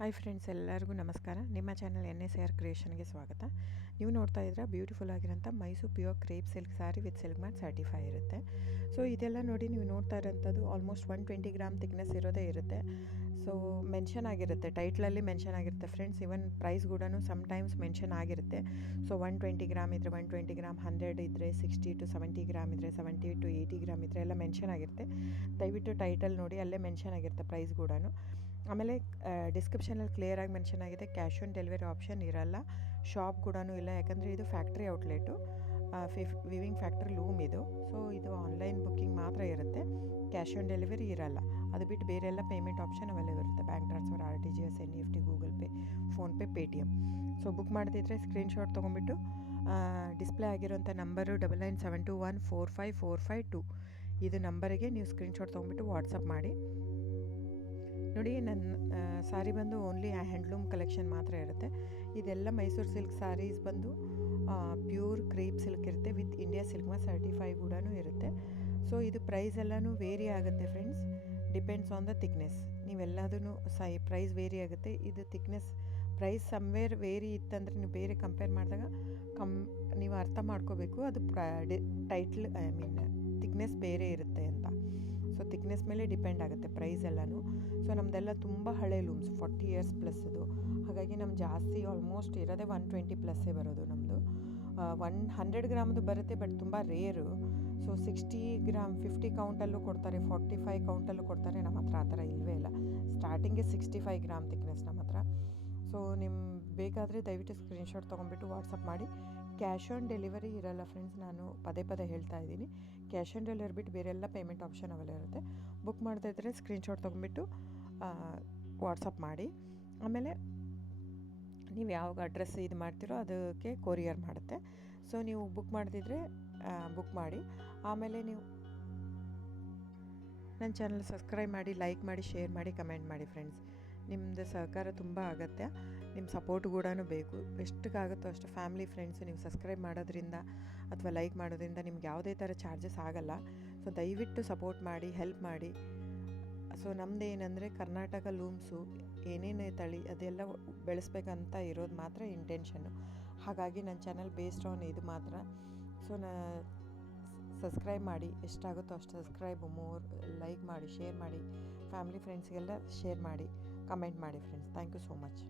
Hi friends, ಎಲ್ಲರಿಗೂ ನಮಸ್ಕಾರ. ನಿಮ್ಮ ಚಾನಲ್ NSAR ಕ್ರಿಯೇಷನ್ಗೆ ಸ್ವಾಗತ. ನೀವು ನೋಡ್ತಾ ಇದ್ರೆ ಬ್ಯೂಟಿಫುಲ್ ಆಗಿರೋಂಥ Mysuru pure crepe silk sari with silk ಮ್ಯಾಟ್ ಸರ್ಟಿಫೈ ಇರುತ್ತೆ. ಸೊ ಇದೆಲ್ಲ ನೋಡಿ ನೀವು ನೋಡ್ತಾ ಇರೋಂಥದ್ದು ಆಲ್ಮೋಸ್ಟ್ 120 ಗ್ರಾಮ್ ಥಿಕ್ನೆಸ್ ಇರೋದೇ ಇರುತ್ತೆ. ಸೊ ಮೆನ್ಷನ್ ಆಗಿರುತ್ತೆ, ಟೈಟ್ಲಲ್ಲಿ ಮೆನ್ಷನ್ ಆಗಿರುತ್ತೆ ಫ್ರೆಂಡ್ಸ್. ಇವನ್ ಪ್ರೈಸ್ ಕೂಡ ಸಮ್ಟೈಮ್ಸ್ ಮೆನ್ಷನ್ ಆಗಿರುತ್ತೆ. ಸೊ 120 ಗ್ರಾಮ್ ಇದ್ದರೆ 120 ಗ್ರಾಮ್, 100 ಇದ್ದರೆ 60 to 70 ಗ್ರಾಮ್ ಇದ್ದರೆ 70 to 80 ಗ್ರಾಮ್ ಇದ್ದರೆ ಎಲ್ಲ ಮೆನ್ಷನ್ ಆಗಿರುತ್ತೆ. ದಯವಿಟ್ಟು ಟೈಟಲ್ ನೋಡಿ, ಅಲ್ಲೇ ಮೆನ್ಷನ್ ಆಗಿರುತ್ತೆ ಪ್ರೈಸ್ ಕೂಡ. ಆಮೇಲೆ ಡಿಸ್ಕ್ರಿಪ್ಷನಲ್ಲಿ ಕ್ಲಿಯರಾಗಿ ಮೆನ್ಷನ್ ಆಗಿದೆ, ಕ್ಯಾಶ್ ಆನ್ ಡೆಲಿವರಿ ಆಪ್ಷನ್ ಇರಲ್ಲ, ಶಾಪ್ ಕೂಡ ಇಲ್ಲ. ಯಾಕಂದರೆ ಇದು factory outlet, viewing factory loom ಇದು. ಸೊ ಇದು ಆನ್ಲೈನ್ ಬುಕ್ಕಿಂಗ್ ಮಾತ್ರ ಇರುತ್ತೆ, ಕ್ಯಾಶ್ ಆನ್ ಡೆಲಿವರಿ ಇರಲ್ಲ. ಅದು ಬಿಟ್ಟು ಬೇರೆ ಎಲ್ಲ ಪೇಮೆಂಟ್ ಆಪ್ಷನ್ ಅವೈಲೇಬಲ್ ಇರುತ್ತೆ. Bank transfer, RTGS, NEFT, Google pay, PhonePe, Paytm. So book ಮಾಡ್ತಿದ್ರೆ ಸ್ಕ್ರೀನ್ಶಾಟ್ ತೊಗೊಂಬಿಟ್ಟು ಡಿಸ್ಪ್ಲೇ ಆಗಿರೋಂಥ ನಂಬರು 9972145452 ಇದು ನಂಬರಿಗೆ ನೀವು ಸ್ಕ್ರೀನ್ಶಾಟ್ ತೊಗೊಂಬಿಟ್ಟು ವಾಟ್ಸಪ್ ಮಾಡಿ. ನೋಡಿ, ನನ್ನ ಸಾರಿ ಬಂದು ಓನ್ಲಿ ಹ್ಯಾಂಡ್ಲೂಮ್ ಕಲೆಕ್ಷನ್ ಮಾತ್ರ ಇರುತ್ತೆ. ಇದೆಲ್ಲ ಮೈಸೂರು ಸಿಲ್ಕ್ ಸ್ಯಾರೀಸ್ ಬಂದು ಪ್ಯೂರ್ ಕ್ರೇಪ್ ಸಿಲ್ಕ್ ಇರುತ್ತೆ, ವಿತ್ ಇಂಡಿಯಾ ಸಿಲ್ಕ್ ಮ್ಯಾಟ್ ಸರ್ಟಿಫೈ ಕೂಡ ಇರುತ್ತೆ. ಸೊ ಇದು ಪ್ರೈಸ್ ಎಲ್ಲನೂ ವೇರಿ ಆಗುತ್ತೆ friends, depends on the thickness. ನೀವೆಲ್ಲದೂ ಪ್ರೈಸ್ ವೇರಿ ಆಗುತ್ತೆ. ಇದು ಥಿಕ್ನೆಸ್ ಪ್ರೈಸ್ ಸಮ್ವೇರ್ ವೇರಿ ಇತ್ತಂದರೆ ನೀವು ಬೇರೆ ಕಂಪೇರ್ ಮಾಡಿದಾಗ ನೀವು ಅರ್ಥ ಮಾಡ್ಕೋಬೇಕು, ಅದು ಟೈಟ್ಲ್ ಥಿಕ್ನೆಸ್ ಬೇರೆ ಇರುತ್ತೆ ಅಂತ. ಸೊ ಥಿಕ್ನೆಸ್ ಮೇಲೆ ಡಿಪೆಂಡ್ ಆಗುತ್ತೆ ಪ್ರೈಸ್ ಎಲ್ಲನೂ. ಸೊ ನಮ್ಮದೆಲ್ಲ ತುಂಬ ಹಳೆ ಲೂಮ್ಸ್, 40 ಇಯರ್ಸ್ ಪ್ಲಸ್ ಅದು. ಹಾಗಾಗಿ ನಮ್ಮ ಜಾಸ್ತಿ ಆಲ್ಮೋಸ್ಟ್ ಇರೋದೇ 120 ಪ್ಲಸ್ಸೇ ಬರೋದು ನಮ್ಮದು. 100 ಗ್ರಾಮ್ದು ಬರುತ್ತೆ, ಬಟ್ ತುಂಬ ರೇರು. ಸೊ 60 ಗ್ರಾಮ್ 50 ಕೌಂಟಲ್ಲೂ ಕೊಡ್ತಾರೆ, 45 ಕೌಂಟಲ್ಲೂ ಕೊಡ್ತಾರೆ. ನಮ್ಮ ಹತ್ರ ಆ ಥರ ಇಲ್ಲವೇ ಇಲ್ಲ. ಸ್ಟಾರ್ಟಿಂಗೇ 65 ಗ್ರಾಮ್ ಥಿಕ್ನೆಸ್ ನಮ್ಮ ಹತ್ರ. ಸೊ ಬೇಕಾದರೆ ದಯವಿಟ್ಟು ಸ್ಕ್ರೀನ್ಶಾಟ್ ತೊಗೊಂಡ್ಬಿಟ್ಟು ವಾಟ್ಸಪ್ ಮಾಡಿ. ಕ್ಯಾಶ್ ಆನ್ ಡೆಲಿವರಿ ಇರಲ್ಲ ಫ್ರೆಂಡ್ಸ್, ನಾನು ಪದೇ ಪದೇ ಹೇಳ್ತಾ ಇದ್ದೀನಿ. ಕ್ಯಾಶ್ ಆನ್ ಡೆಲಿವರಿ ಬಿಟ್ಟು ಬೇರೆಲ್ಲ ಪೇಮೆಂಟ್ ಆಪ್ಷನ್ ಅವೈಲೇಬಲ್ ಇರುತ್ತೆ. ಬುಕ್ ಮಾಡ್ತಾ ಇದ್ದರೆ ಸ್ಕ್ರೀನ್ಶಾಟ್ ತೊಗೊಂಡ್ಬಿಟ್ಟು ವಾಟ್ಸಪ್ ಮಾಡಿ. ಆಮೇಲೆ ನೀವು ಯಾವಾಗ ಅಡ್ರೆಸ್ ಇದು ಮಾಡ್ತೀರೋ ಅದಕ್ಕೆ ಕೊರಿಯರ್ ಮಾಡುತ್ತೆ. ಸೊ ನೀವು ಬುಕ್ ಮಾಡ್ತಿದ್ರೆ ಬುಕ್ ಮಾಡಿ. ಆಮೇಲೆ ನೀವು ನನ್ನ ಚಾನಲ್ ಸಬ್ಸ್ಕ್ರೈಬ್ ಮಾಡಿ, ಲೈಕ್ ಮಾಡಿ, ಶೇರ್ ಮಾಡಿ, ಕಮೆಂಟ್ ಮಾಡಿ ಫ್ರೆಂಡ್ಸ್. ನಿಮ್ಮದು ಸಹಕಾರ ತುಂಬ ಅಗತ್ಯ, ನಿಮ್ಮ ಸಪೋರ್ಟ್ ಕೂಡ ಬೇಕು. ಎಷ್ಟಕ್ಕಾಗುತ್ತೋ ಅಷ್ಟು ಫ್ಯಾಮಿಲಿ ಫ್ರೆಂಡ್ಸು ನೀವು ಸಬ್ಸ್ಕ್ರೈಬ್ ಮಾಡೋದ್ರಿಂದ ಅಥವಾ ಲೈಕ್ ಮಾಡೋದ್ರಿಂದ ನಿಮ್ಗೆ ಯಾವುದೇ ಥರ ಚಾರ್ಜಸ್ ಆಗಲ್ಲ. ಸೊ ದಯವಿಟ್ಟು ಸಪೋರ್ಟ್ ಮಾಡಿ, ಹೆಲ್ಪ್ ಮಾಡಿ. ಸೊ ನಮ್ಮದು ಏನಂದರೆ ಕರ್ನಾಟಕ ಲೂಮ್ಸು ಏನೇನು ತಳಿ ಅದೆಲ್ಲ ಬೆಳೆಸ್ಬೇಕಂತ ಇರೋದು ಮಾತ್ರ ಇಂಟೆನ್ಷನ್ನು. ಹಾಗಾಗಿ ನನ್ನ ಚಾನಲ್ ಬೇಸ್ಡ್ ಆನ್ ಇದು ಮಾತ್ರ. ಸೊ ಸಬ್ಸ್ಕ್ರೈಬ್ ಮಾಡಿ, ಎಷ್ಟಾಗುತ್ತೋ ಅಷ್ಟು ಸಬ್ಸ್ಕ್ರೈಬ್, ಲೈಕ್ ಮಾಡಿ, ಶೇರ್ ಮಾಡಿ, ಫ್ಯಾಮಿಲಿ ಫ್ರೆಂಡ್ಸ್ಗೆಲ್ಲ ಶೇರ್ ಮಾಡಿ, ಕಮೆಂಟ್ ಮಾಡಿ friends. Thank you so much.